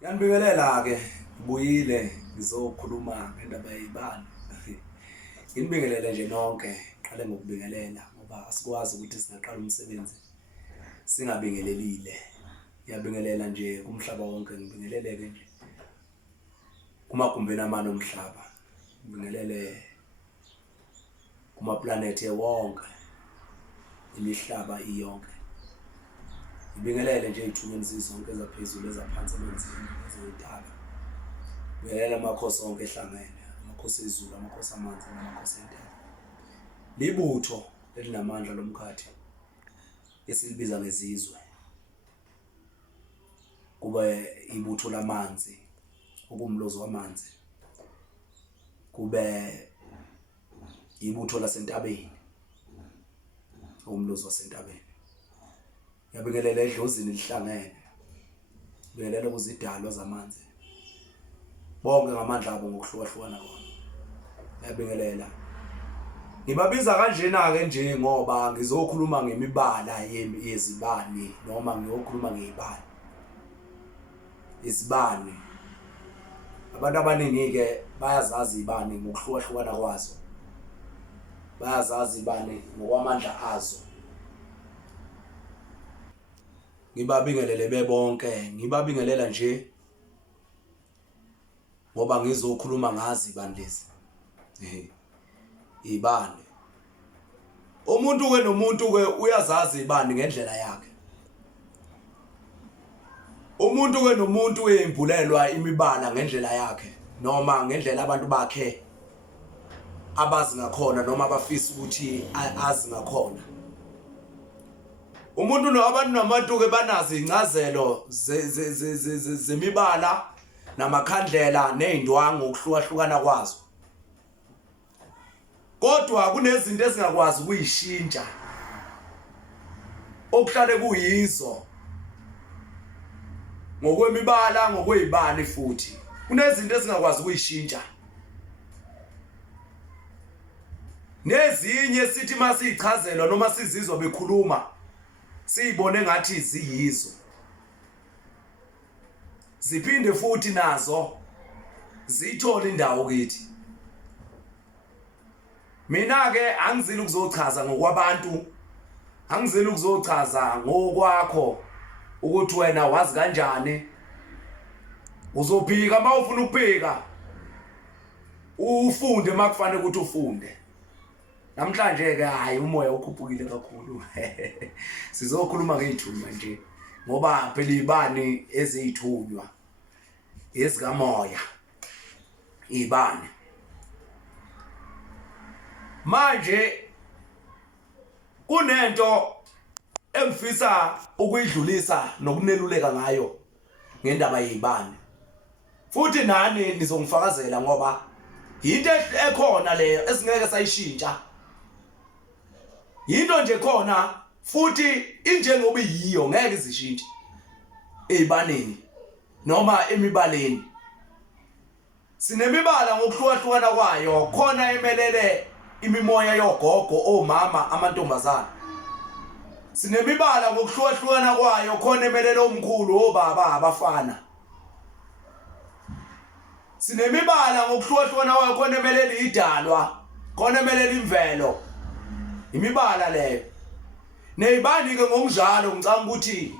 Yanibingelela ke ngibuyile ngizokhuluma ngendaba yezibani. Nginibingelele nje nonke, qale ngokubingelela ngoba asikwazi ukuthi singaqala umsebenzi singabingelelile. Ngiyabingelela nje kumhlaba wonke, ngibingeleleke nje kumagumbeni amane omhlaba. Ngibingelele kuma planet wonke, imihlaba iyonke. Ngibingelele nje izithunyeni zizonke ezaphezulu ezaphansi emenzini ezintaba. Ngibingelele amakhosi onke ehlangene, amakhosi ezulu, amakhosi amanzi namakhosi entaba. Libutho elinamandla lomkhathi esilibiza ngezizwe. Kube ibutho lamanzi, okumlozi wamanzi. Kube ibutho lasentabeni, umlozi wasentabeni. Ngiyabingelela edlozini lihlangene. Ngibingelela kuzidalwa zamanzi. Bonke ngamandla abo ngokuhlukahlukana kwabo. Ngiyabingelela. Ngibabiza kanjena ke nje ngoba ngizokhuluma ngemibala yezibani noma ngiyokhuluma ngezibani. Izibani. Abantu abaningi ke bayazazi izibani ngokuhlukahlukana kwazo. Bayazazi izibani ngokwamandla azo. Ngibabingelele bebonke, ngibabingelela nje ngoba ngizokhuluma ngazi izibani lezi. Ibani. Umuntu ke nomuntu ke uyazazi ibani ngendlela yakhe. Umuntu ke nomuntu uyimbulelwa imibala ngendlela yakhe noma ngendlela abantu bakhe abazi ngakhona noma abafisa ukuthi azi ngakhona. Umuntu nabantu nabantu ke banazi incazelo zemibala namakhandlela nezindwangu ukuhlukahlukana kwazo. Kodwa kunezinto ezingakwazi ukuyishintsha okuhlale kuyizo ngokwemibala ngokwezibani futhi kunezinto ezingakwazi ukuyishintsha. Nezinye sithi masichazelwa noma sizizwa bekhuluma siyibone ngathi ziyizo. Ziphinde futhi nazo zithola indawo kithi. Mina ke angizili ukuzochaza ngokwabantu, angizili ukuzochaza ngokwakho ukuthi wena wazi kanjani. Uzophika mawufuna ukuphika, ufunde makufanele ukuthi ufunde. Namhlanje ke hayi umoya ukhuphukile kakhulu. Sizokhuluma ngezithunywa nje ngoba phela izibani ezithunywa ezikamoya izibani. Manje kunento engifisa ukuyidlulisa nokuneluleka ngayo ngendaba yezibani. Futhi nani nizongifakazela ngoba into ekhona leyo esingeke sayishintsha. Into nje khona futhi injengoba yiyo ngeke izishintshe ezibaneni noma emibaleni. Sinemibala ngokuhlukahlukana kwayo, khona emelele imimoya yogogo, omama, amantombazana. Sinemibala ngokuhlukahlukana kwayo, khona emelele omkhulu, obaba, abafana. Sinemibala ngokuhlukahlukana kwayo, khona emelele idalwa, khona emelele imvelo. Imibala leyo. Nezibani ke ngokunjalo ngicanga ukuthi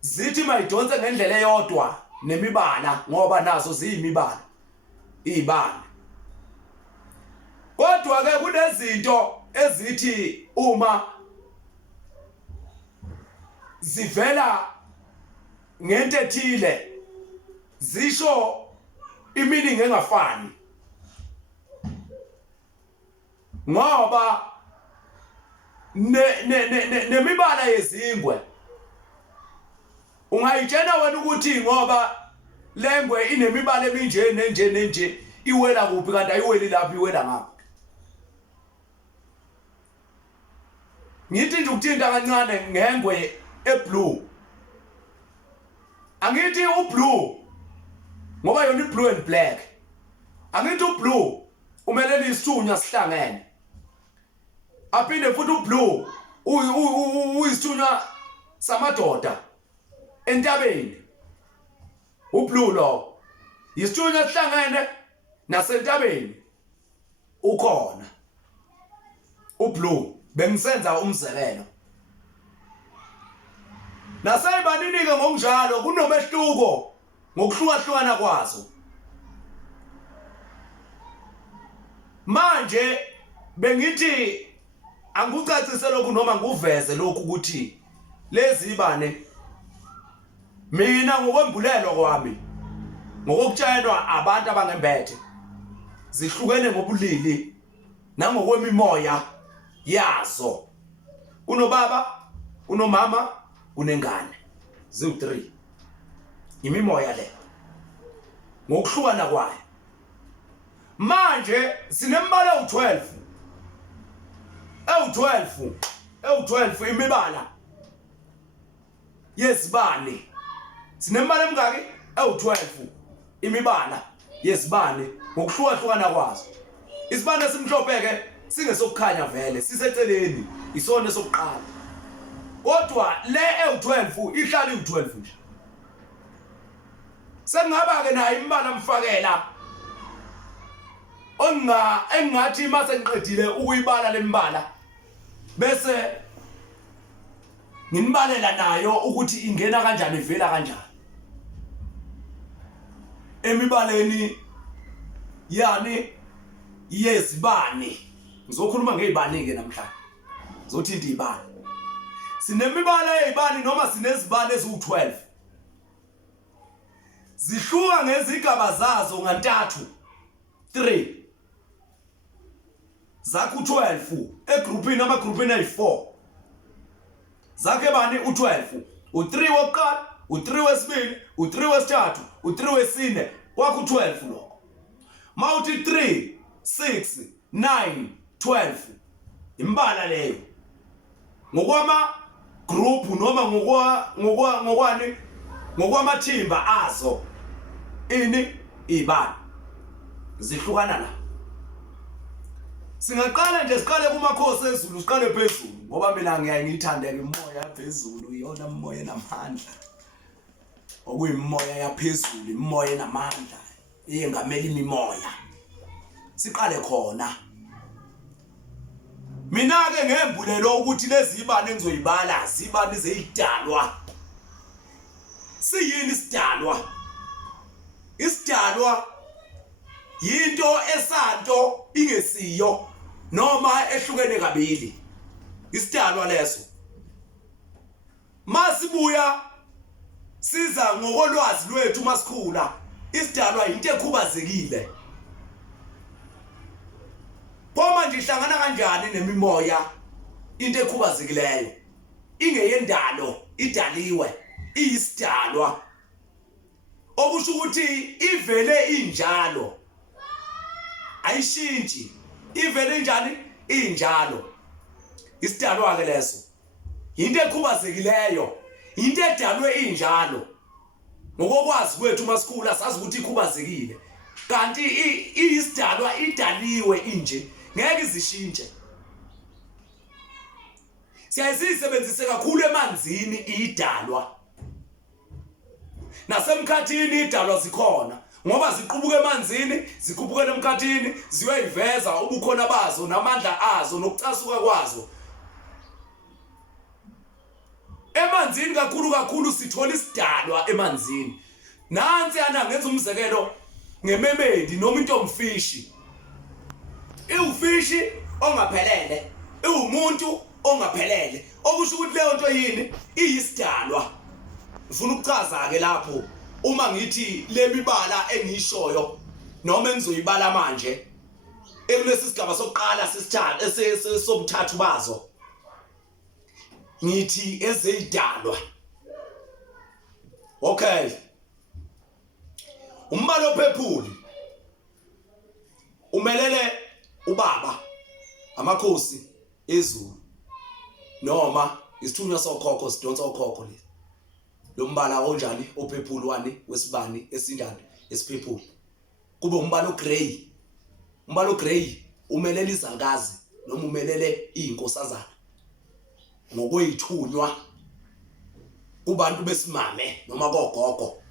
zithi mayidonse ngendlela eyodwa nemibala ngoba nazo ziyimibala izibani. Kodwa ke kunezinto ezithi uma zivela ngento ethile zisho iminingi engafani. Ngoba nemibala yezingwe ungayitshena wena ukuthi ngoba lengwe inemibala eminje nenje iwela kuphi kanti ayiweli lapho iwela ngapha. Ngithi nje ukuthinta kancane ngengwe eblue. Angithi ublue ngoba yona iblue and black. Angithi ublue umelele isithunywa sihlangene. Aphinde futhi ublue uyisithunywa samadoda entabeni. Ublue lo isithunywa esihlangene nasentabeni ukhona ublue bengisenza umzekelo nasezibanini ke ngokunjalo kunomehluko ngokuhlukahlukana kwazo manje bengithi angikucacise lokhu noma ngiveze lokhu ukuthi lezi ibane mina ngokwembulelo kwami ngokutshayelwa abantu abangembethe zihlukene ngobulili nangokwemimoya yazo kunobaba unomama unengane ziwu3 imimoya le ngokuhlukana kwayo manje sinembala u12 imibala yezibane sinembala emingaki ewu12 imibala yezibane ngokuhlukahlukana kwazo isibane simhlophe ke singesokukhanya vele siseceleni isona sokuqala kodwa le ewu12 ihlala iwu12 nje sengaba ke nayo imbala mfakela engathi mase ngiqedile ukuyibala lembala bese nginibalela nayo ukuthi ingena kanjani ivela kanjani emibaleni yani yezibane ngizokhuluma ngezibane ke namhlanje ngizothinta izibane sinemibala yezibane noma sinezibane eziwu12 zihluka ngezigaba zazo ngantathu 3 zakho 12 egroupini amagroupini ayi4 zakhe bani u12 u3 wokuqala u3 wesibili u3 wesithathu u3 wesine kwakho 12 lo mawuthi 3 6 9 12 imbala leyo ngokwama group noma ngokwani ngokwamathimba azo ini ibani zihlukana la singaqala nje siqale kumakhosi ezulu siqale phezulu ngoba mina ngiyayithanda ke imoya yaphezulu iyona imoya enamandla okuyimoya yaphezulu imoya enamandla iyengamela imimoya siqale khona mina ke ngembulelo ukuthi lezi ibane engizoyibala zibani zeyidalwa siyini isidalwa yinto esanto ingesiyo noma ehlukene kabili isidalwa leso masibuya siza ngokolwazi lwethu masikhula isidalwa into ekhubazekile Poma nje ihlangana kanjani nemimoya into ekhubazekileyo ingeyendalo idaliwe iyisidalwa okusho ukuthi ivele injalo ayishintshi ivele njani injalo isidalwa ke leso into ekhubazekileyo into edalwe injalo ngokwazi kwethu masikhula sazi ukuthi ikhubazekile kanti iyisidalwa idaliwe inje ngeke izishintshe siyayisebenzise kakhulu emanzini idalwa nasemkhathini idalwa zikhona ngoba ziqubuka emanzini ziqubuka emkhathini ziyoyiveza ubukhona bazo namandla azo nokucasuka kwazo emanzini kakhulu sithola isidalwa emanzini nansi yana ngenza umzekelo ngememedi noma into omfishi iwufishi ongaphelele iwumuntu ongaphelele okusho ukuthi leyo nto yini iyisidalwa ngifuna ukuchaza ke lapho uma ngithi lemibala engiyishoyo noma engizoyibala manje ekulesi sigaba sokuqala sesithathu sobuthathu bazo ngithi ezeyidalwa okay umbala ophephuli umelele ubaba amakhosi ezulu noma isithunywa sokhokho sidonsa okhokho le lo mbala onjani ophephuli wani wesibani esinjani esiphephuli kube umbala ogrey umelele izangazi noma umelele izinkosazana ngokwethunywa kubantu besimame noma kogogo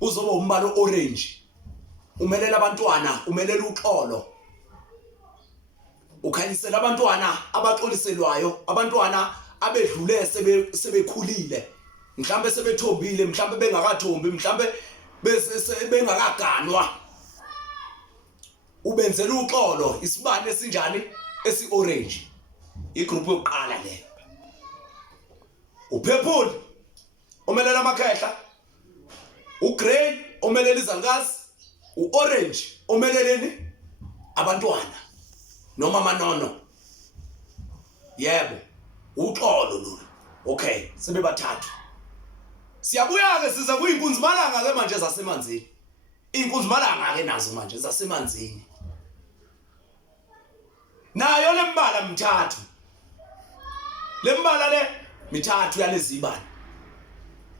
uzoba umbala orange umelela abantwana umelela uxolo ukhanyisela abantwana abaxoliselwayo abantwana abedlule sebekhulile mhlambe sebethombile mhlambe bengakathombi mhlambe bengakaganwa ubenzela uxolo isibane esinjani esi-orange igroup yokuqala le upurple omelela amakhehla ugrey omelela izangazi uorange omeleleni abantwana noma manono yebo uxolo lo okay sebebathathu siyabuya ke siza kuyinkunzi malanga ke manje zasemanzini inkunzi malanga ke nazo manje zasemanzini nayo lembala mithathu lembala le mithathu yalezibani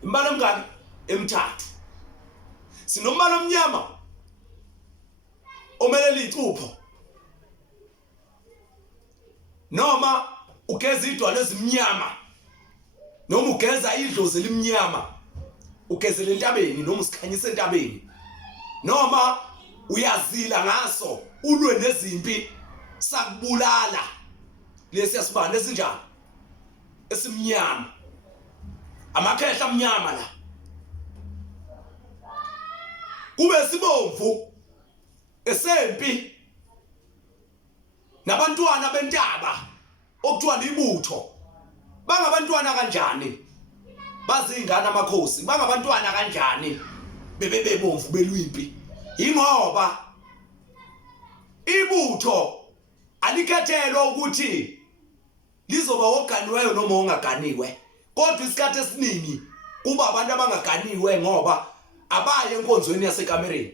imbala emngaki emithathu sinombala omnyama omelela icupho noma ugeza idwala ezimnyama noma ugeza idlozi elimnyama ugezela entabeni noma usikhanyisa entabeni noma uyazila ngaso ulwe nezimpi sakubulala lesi yasibani esinjani esimnyama amakhehla amnyama la kube sibomvu esempi nabantwana bentaba okuthiwa libutho bangabantwana kanjani bazingana amakhosi bangabantwana kanjani bebebomvu belwimpi ingoba ibutho alikhethelwa ukuthi lizoba oganiweyo noma ongaganiwe kodwa isikhathi esiningi kuba abantu abangaganiwe ngoba abaye enkonzweni yasekamereni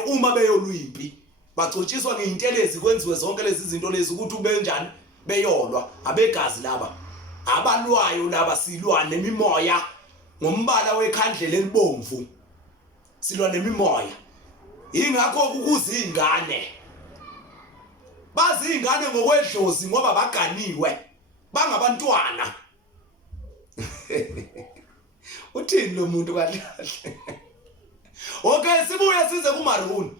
uma beyolwimpi bagcotshiswa ngeintelezi kwenziwe zonke lezi zinto lezi ukuthi ube njani beyolwa abegazi laba abalwayo laba silwa nemimoya ngombala wekhandlela elibomvu silwa nemimoya ingakho ukuzingane bazingane ngokwedlozi ngoba baganiwe bangabantwana uthini lo muntu kahle okay sibuye size kuMaruni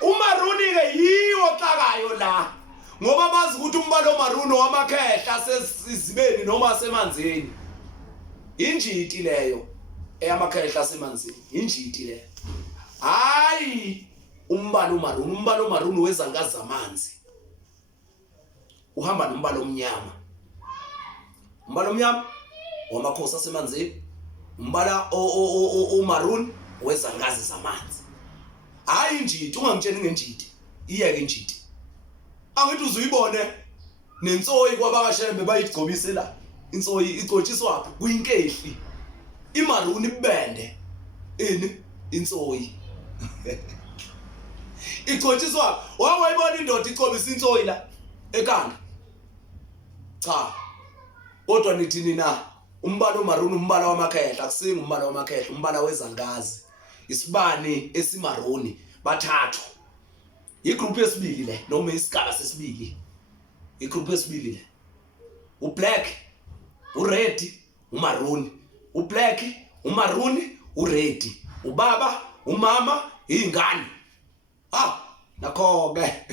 uMaruni ke yiwo xakayo la ngoba bazi ukuthi umbala oMaruni wamakhehla sesizibeni noma semanzini injiti leyo eyamakhehla semanzini injiti leyo hayi umbala oMaruni wezangazi zamanzi uhamba nombala omnyama wamakhosi asemanzini umbala oMaruni wezangazi zamanzi hayi injiti ungangitsheni ngenjiti iyeke injiti angithi uzuyibone nensoyi kwabakashembe bayigcobise la insoyi igcotshiswa kuyinkehli iMaruni ibende insoyi igcotshiswa wayibona indoda igcobisa insoyi la ekhanda cha kodwa nithi nina umbala oMaruni umbala wamakhehla akusingi umbala wamakhehla umbala wezangazi isibani esiMaruni bathathu igroup yesibili le noma isigaba sesibili igroup yesibili le ublack ured uMaruni ublack uMaruni ured ubaba umama ingane nakho ke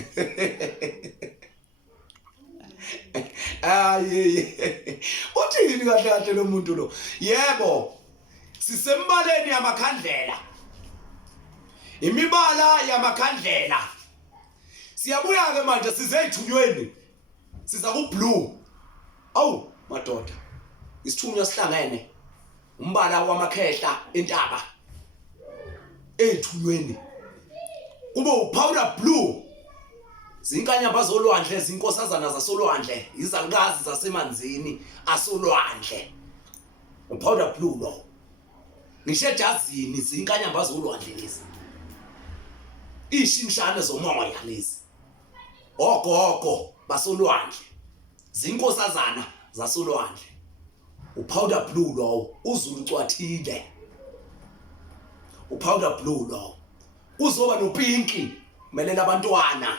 uthini kahle kahle lo muntu lo yebo sisembaleni yamakhandlela imibala yamakhandlela siyabuya ke manje size ethunyweni siza ku blue madoda isithunywa sihlangene umbala wamakhehla entaba ethunyweni kube upowder blue zinkanyamba zolwandle zinkosazana zasolwandle izangazi zasemanzini asolwandle upowder blue lo ngisho ejazini zinkanyamba zolwandle lezi ishimshane zomoya lezi ogogo basolwandle zinkosazana zasolwandle upowder blue lo uzulu cwathile upowder blue lo uzoba nopinki melela abantwana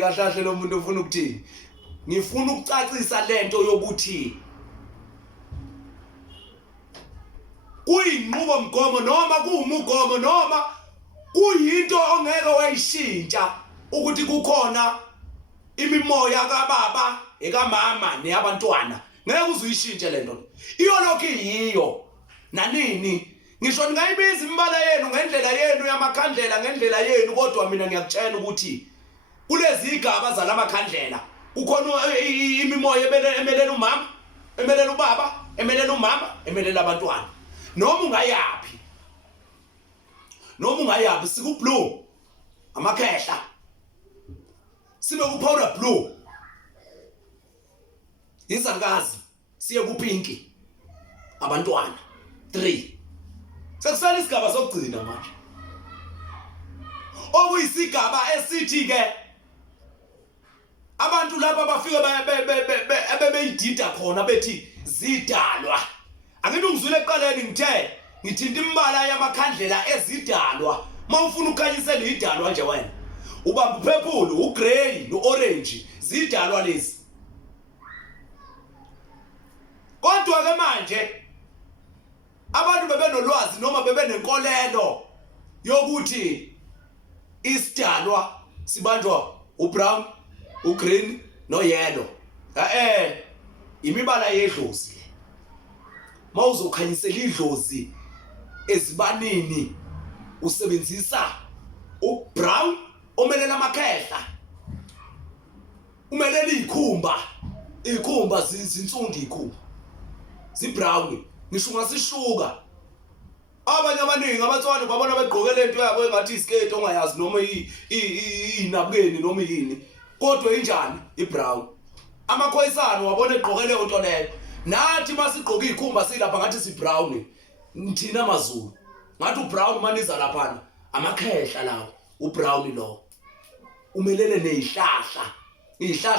kahle lo muntu ufuna ukuthini ngifuna ukucacisa lento yokuthi kuyinqubo mgomo noma kuwumugomo noma kuyinto ongeke wayishintsha ukuthi kukhona imimoya kaBaba ekamama neyabantwana ngeke uzuyishintshe lento iyo lokho yiyo nanini ngisho ningayibiza imibala yenu ngendlela yenu yamakhandlela ngendlela yenu kodwa mina ngiyakutshela ukuthi kulezi igaba zalamakhandlela ukhona imimoya emelela umama emelela ubaba emelela umama emelela abantwana noma ungayaphi siku blue amakhehla sibe ku powder blue izangazi siye ku pinki abantwana 3 sekusala isigaba sokugcina manje okuyisigaba esithi ke abantu laba bafika beyidida khona bethi zidalwa angithi ungizwile eqaleni ngithinta imbala yamakhandlela ezidalwa mawufuna ukukhanyisela idalwa nje wena ubamba upurple ugrey noorange zidalwa lezi kodwa ke manje abantu bebenolwazi noma bebenenkolelo yokuthi isidalwa sibanjwa ubrown ugreen no yellow imibala yedlozi mawuzokhanyisela idlozi ezibanini usebenzisa ubrown omelela amakhehla umelela ikhumba zinsundu ikhumba zibrown ngisho ngasishuka abanye abaningi abatswana babona begqoke lento yabo engathi iskate ongayazi noma inabukeni noma yini kodwa injani ibrown amakhoyisana wabona egqoke leyo nto leyo nathi masigqoka ikhumba silapha ngathi sibrown nthina amazulu ngathi ubrown maniza laphana amakhehla lawo ubrown lo umelele nezihlahla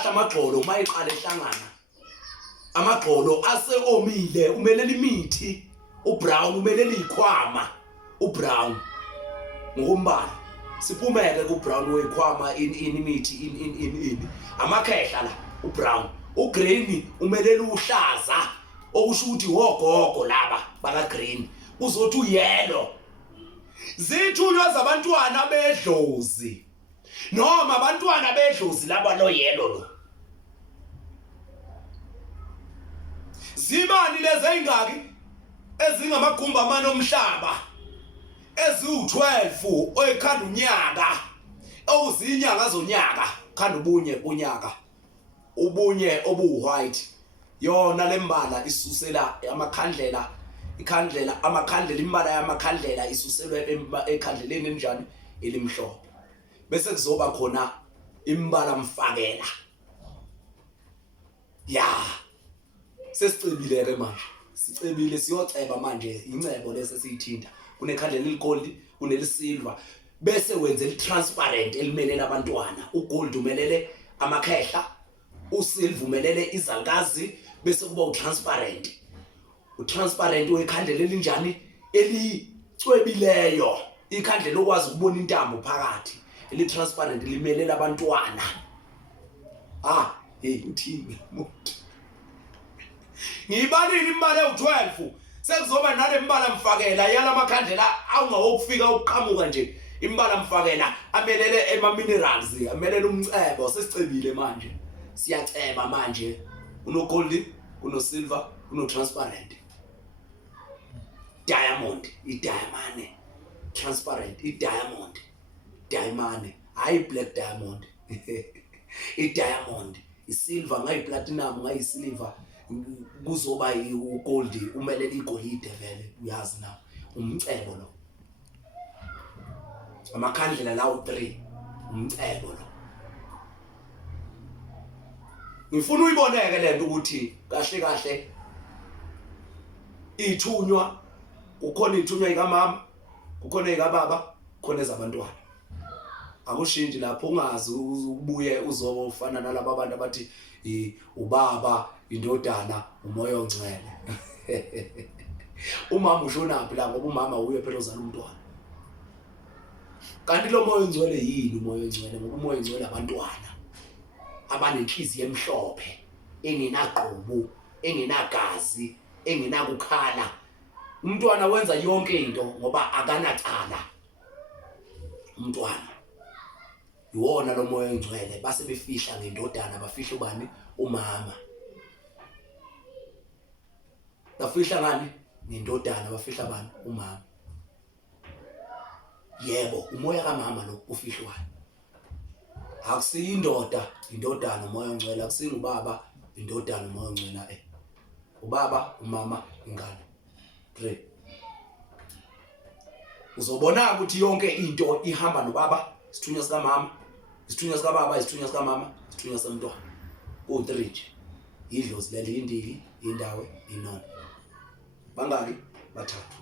amagxolo mayiqala ehlangana amagxolo aseomile umelela imithi ubrown umelela izikhwama ubrown ngokumbala siphumeke kubrown wezikhwama imithi in amakhehla la ubrown ugreen umelela uhlaza okusho ukuthi wogogo laba baka green uzothi uyellow zithunywa zabantwana bedlozi noma abantwana bedlozi laba lo yellow lo zibani lezi engaki ezingamagumba amane omhlaba eziwu12 oyikhanda unyaka owuzinyanga zonyaka khanda ubunyaka ubunye obu-white yona lembala isusela amakhandlela imbala yamakhandlela isuselwa ekhandleleni enjani elimhlophe bese kuzoba khona imbala mfakela sesicebile ke manje sicebile siyoceba manje incebo lese siyithinta kunekhandlela eligold kunelisilver bese wenze litransparent elimelela abantwana ugold umelele amakhehla usilver umelele izangazi bese kuba utransparent wekhandlela elinjani elicwebileyo ikhandlela okwazi ukubona intambo phakathi elitransparent limelela abantwana uthini umuntu ngiyibalile imbala ewu12 sekuzoba nale mbala mfakela yala makhandlela awungawokufika uqhamuka nje imbala mfakela amelele ema minerals amelele umcebo sesicebile manje siyaceba manje uno gold kuno silver kuno transparent diamond idiamond transparent diamond hayi black diamond idiamond isilver ngayi platinum ngayi silver kuzoba ugold umelele igolide vele uyazi na umcebo lo amakhandlela lawo 3 umcebo lo ngifuna uyiboneke lento ukuthi kahle ithunywa ukhona ithunywa ikamama kukhona ikababa khona ezabantwana akushinji lapho ungazi ubuye uzoba ufana nalabo abantu abathi ubaba indodana umoya ongcwele umama ushonaphi la ngoba umama uye phela ozala umntwana kanti lo moya ongcwele yini umoya ongcwele ngoba umoya ongcwele abantwana abanenhliziyo emhlophe engenaqhubu engenagazi engenakukhala. Umntwana wenza yonke into ngoba akanacala. Umntwana iwona lo moya engcwele base befihla ngendodana bafihla ubani umama. Bafihla ngani ngendodana bafihla bani umama. Yebo umoya kamama lo ufihlwayo. Akusiyi indoda indodana umoya ongcwele akusiyi ubaba indodana umoya ongcwele ubaba umama ingane. 3 uzobona ukuthi yonke into ihamba nobaba isithunywa sika mama isithunywa sika baba isithunywa sika mama isithunywa semntwana ku3 nje idlozi leli indili indawo inona bangaki bathathu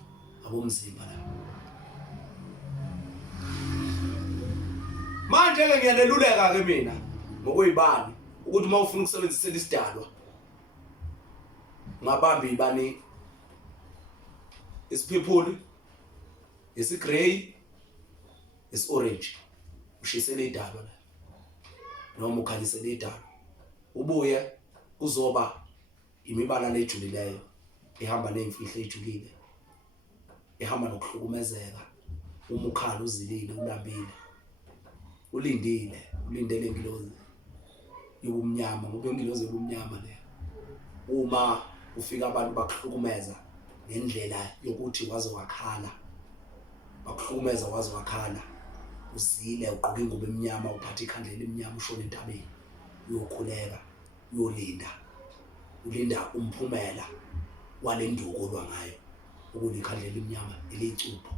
abomzimba la. Manje ke ngiyaneluleka ke mina ngokuyibani ukuthi uma ufuna ukusebenzisa isidalwa ngabamba ibani isiphephuli isigrey isorange ushisele idalwa la noma ukhanyisele idalwa ubuye kuzoba imibala lejulileyo ihamba nezimfihlo ejulile ihamba nokuhlukumezeka umukhala uzilile ulambile ulindele ingilozi yobumnyama ngoba ingilozi yobumnyama le uma ufika abantu bakuhlukumeza ngendlela yokuthi waze wakhala bakuhlukumeza waze wakhala uzile ugqoka ingubo emnyama uphatha ikhandlela emnyama ushona entabeni uyokhuleka ulinda umphumela walenduko olwa ngayo ukulikhandlela emnyama elicupho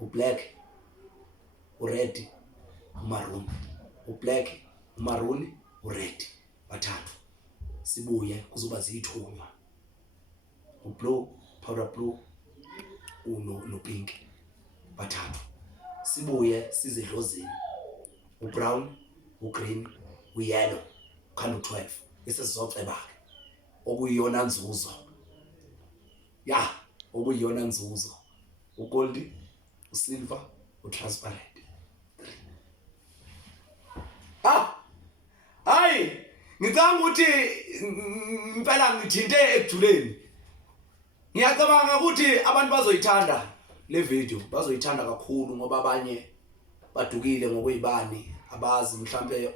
ublack ured umaroon ublack umaroon ured bathathu sibuye kuzoba zithunywa ublue powder blue no pink bathathu sibuye sizedlozini ubrown ugreen uyellow khanda 12 isizoceba okuyiyona nzuzo okuyiyona nzuzo ugold usilver utransparent. Hayi ngicanga ukuthi impela ngithinte ekujuleni. Ngiyacabanga ukuthi abantu bazoyithanda le video bazoyithanda kakhulu ngoba abanye badukile ngokuyibani abazi mhlambe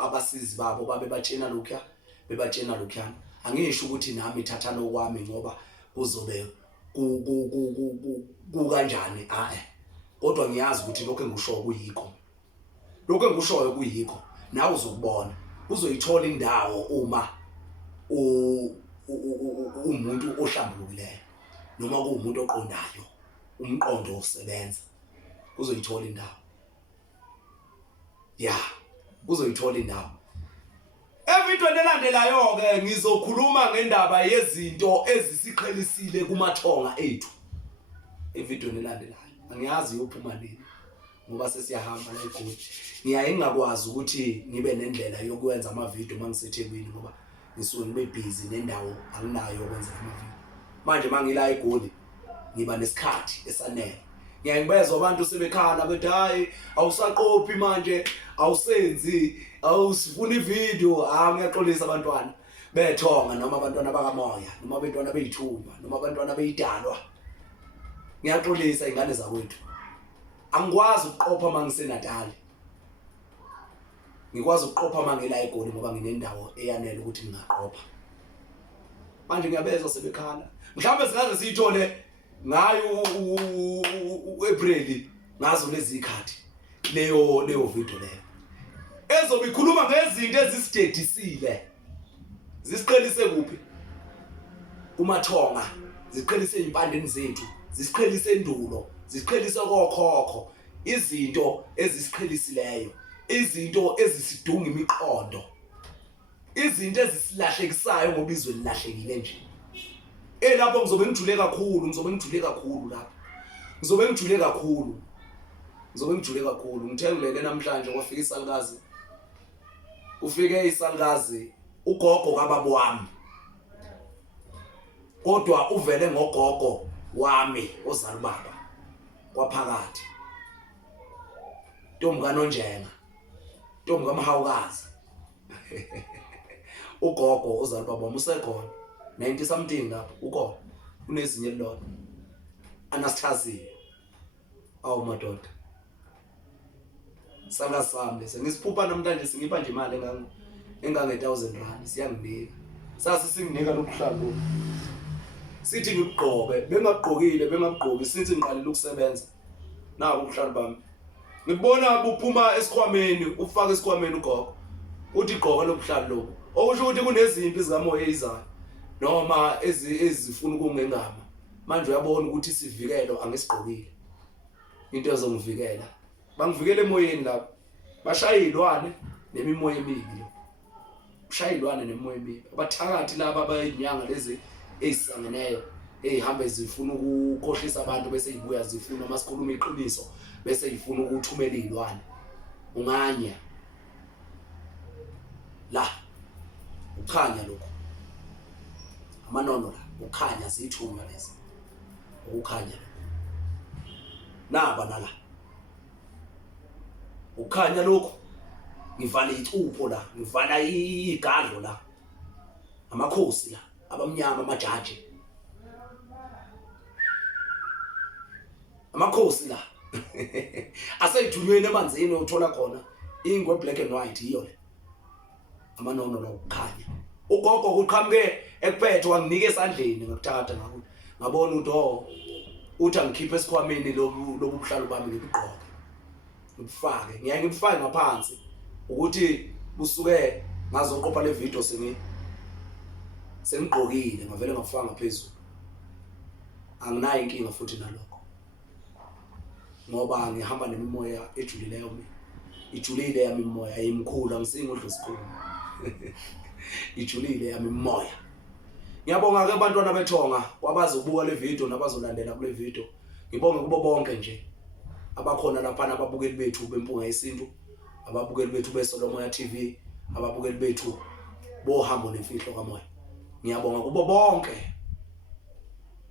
abasizi babo babe batshena lokho bebatshena lokhana. Angisho ukuthi nami ithatha nokwami ngoba kuzobe kanjani kodwa ngiyazi ukuthi lokho engushoyo kuyikho. Lokho engushoyo kuyikho nawe uzokubona uzoyithola indawo uma umuntu ohlambulukileyo noma kuumuntu oqondayo umqondo osebenza uzoyithola indawo. Uzoyithola indawo. Evidweni elandelayo ke ngizokhuluma ngendaba yezinto ezisiqhelisile kumathonga ethu. Evidweni elandelayo angiyazi yophuma nini ngoba sesiyahamba la eGoli. Ngiyaye ngingakwazi ukuthi ngibe nendlela yokwenza ama video mangiseThekwini ngoba ngisuke ngibe busy nendawo anginayo yokwenza ama video. Manje mangila eGoli ngiba nesikhathi esanele. Ngiyayibezwa abantu sebekhala bethi hayi awusaqophi manje awusenzi awusifuni video. Ngiyaxolisa abantwana bethonga noma abantwana bakamoya noma abantwana beyithunywa noma abantwana beyidalwa. Ngiyaxolisa ingane zakwethu. Angikwazi ukuqopha mangiseNatali. Ngikwazi ukuqopha mangila eGoli ngoba nginendawo eyanele ukuthi ngingaqopha. Manje ngiyabezwa sebekhala. Mhlawumbe singaze siyithole ngayo uApril ngazo lezi ikhathi leyo video leyo. Ezobe ikhuluma ngezinto ezisidedisile. Zisiqhelise kuphi? Kumathonga, ziqhelise impandeni zethu, zisiqhelise endulo, zisiqhelise kokhokho, izinto ezisiqhelisileyo, izinto ezisidunga imiqondo, izinto ezisilahlekisayo ngoba izwe lilahlekile nje. Lapho ngizobe ngijule kakhulu lapho. Ngizobe ngijule kakhulu. Ngithengilele namhlanje kwafika isalikazi. Ufike isalikazi ugogo kababa wami. Kodwa uvele ngogogo wami ozala baba kwaphakathi. Ntombi kaNonjenga. Ntombi kaMhawukazi. Ugogo uzali baba usekhona 90 something lapho ukhona unezinye elilodwa Anastasia awu madoda sanga sami sengisiphupa namhlanje singipha nje imali engange 1000 rand siyanginika sasi singinika lokuhlalo sithi ngigqoke bengagqoki sithi ngiqalile ukusebenza nako ubuhlalo bami ngibona buphuma esikhwameni ufaka esikhwameni ugogo uthi igqoka lobuhlalo lokho okusho ukuthi kunezimpi zikamoya ezizayo noma ezifuna ukungengama manje uyabona ukuthi isivikelo angisigqokile into ezongivikela bangivikele emoyeni lapho bashayilwane nemimoya emibi lo ushayilwane nemimoya emibi abathakathi laba abayinyanga lezi ezisangeneyo ehamba zifuna ukukhohlisa abantu bese ibuya zifuna masikhuluma iqiniso bese ifuna ukuthumela izilwane unganya la ukhanya lokho amanono la ukhanya zithunywa lezi ukukhanya naba nala ukhanya lokho ngivala icupho la ngivala igadlo la amakhosi la abamnyama amajaji amakhosi la aseyithunyweni emanzini uthola khona ingwe black and white iyo le amanono la ukukhanya ugogo uqhamuke ekuphethe wanginike esandleni ngakuthatha ngabona ukuthi uthi angikhiphe esikhwameni lobuhlalo bami ngibugqoke ngibufake ngiyangibufake ngaphansi ukuthi busuke ngazoqopha le video sengigqokile ngavele ngafaka ngaphezulu anginayo inkinga futhi nalokho ngoba ngihamba nemimoya ejulileyo mina ijulile yami imoya ayimkhulu angisingodlo sikhulu ijulile yami imoya ngiyabonga ke abantwana bethonga wabazobuka le video nabazolandela kule video ngibonge kubo bonke nje abakhona lapha ababukeli bethu bempunga yesintu ababukeli bethu beSolomoya TV ababukeli bethu bohambo nemfihlo kamoya ngiyabonga kubo bonke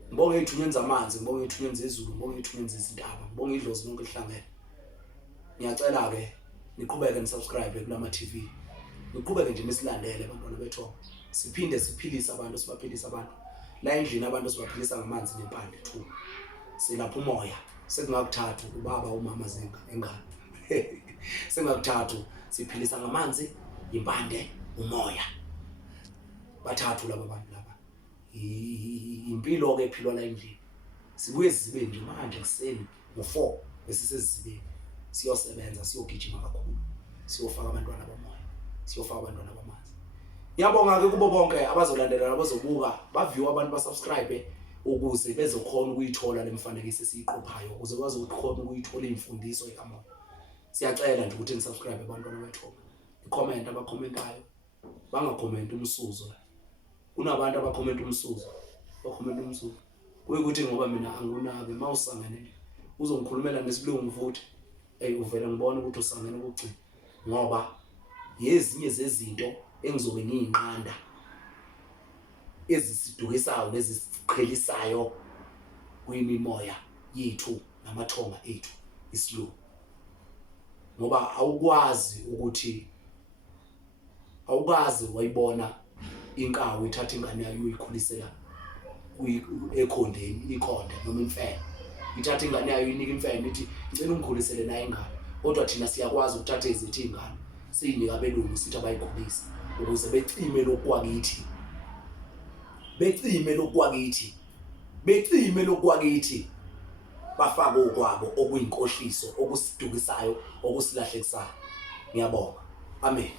ngibonge ithunyeni zamanzi ngibonge ithunyeni zezulu ngibonge ithunyeni zezindaba ngibonge idlozi lonke lihlangene ngiyacela ke niqhubeke nisubscribe kulama TV niqhubeke nje nisilandele abantwana bethonga siphinde siphilise abantu sibaphilisa abantu la endlini abantu sibaphilisa ngamanzi nempande thu silapha umoya sekungakuthathu ubaba umama zinga engane sengakuthathu siphilisa ngamanzi impande umoya bathathu laba bantu laba impilo ke ephilwa la endlini sibuye sizibe nje manje kuseni ngo4 bese sesizibeni siyosebenza siyogijima kakhulu siyofaka abantwana bomoya siyofaka abantwana bamanzi ngiyabonga ke kubo bonke abazolandela nabazobuka baview abantu basubscribe ukuze bezokhona ukuyithola lemfanekiso esiyiqophayo ukuze bazokhona ukuyithola imfundiso ekamoya siyacela nje ukuthi nisubscribe abantwana bethu i-comment abakhomentayo bangacomment umsuzo kunabantu abakhomenta umsuzo bakhomenta umsuzo kuyikuthi ngoba mina angunake mawusangene uzongikhulumela nesibilungu futhi uvela ngibona ukuthi usangene ukugcina ngoba yezinye zezinto engizobe ngiyinqanda ezisidukisayo nezisiqhelisayo kwimimoya yethu namathonga ethu isilungu ngoba awukwazi wayibona inkawu ithatha ingane yayo uyikhulisela ekhondeni ikhonde noma imfene ithatha ingane yayo inika imfene ithi ngicela ungikhulisele naye ingane kodwa thina siyakwazi ukuthatha izithi ingane siyinika abelungu sithi abayikhulisa ukuze becime lokwakithi bafake okwabo okuyinkohliso okusidukisayo okusilahlekisayo ngiyabonga amen.